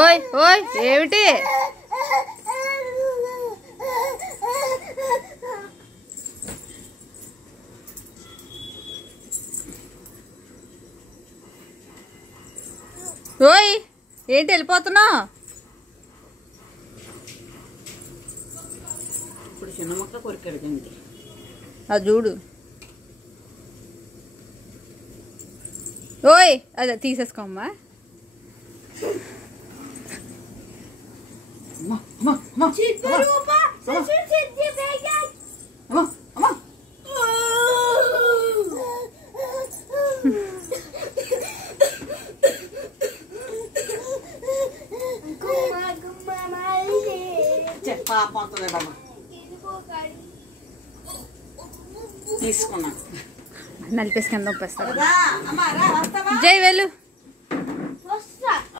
ఓయ్ ఓయ్ ఏమిటి? ఓయ్ ఏంటి వెళ్ళిపోతున్నావు? ఇప్పుడు చిన్న మొక్క కొరికెడుతుంది అది చూడు. ఓయ్ అదే తీసేసుకోమ్మా. తీసుకున్నా నలిపేసి కింద ఒప్పేస్తా. జై వెళ్ళు.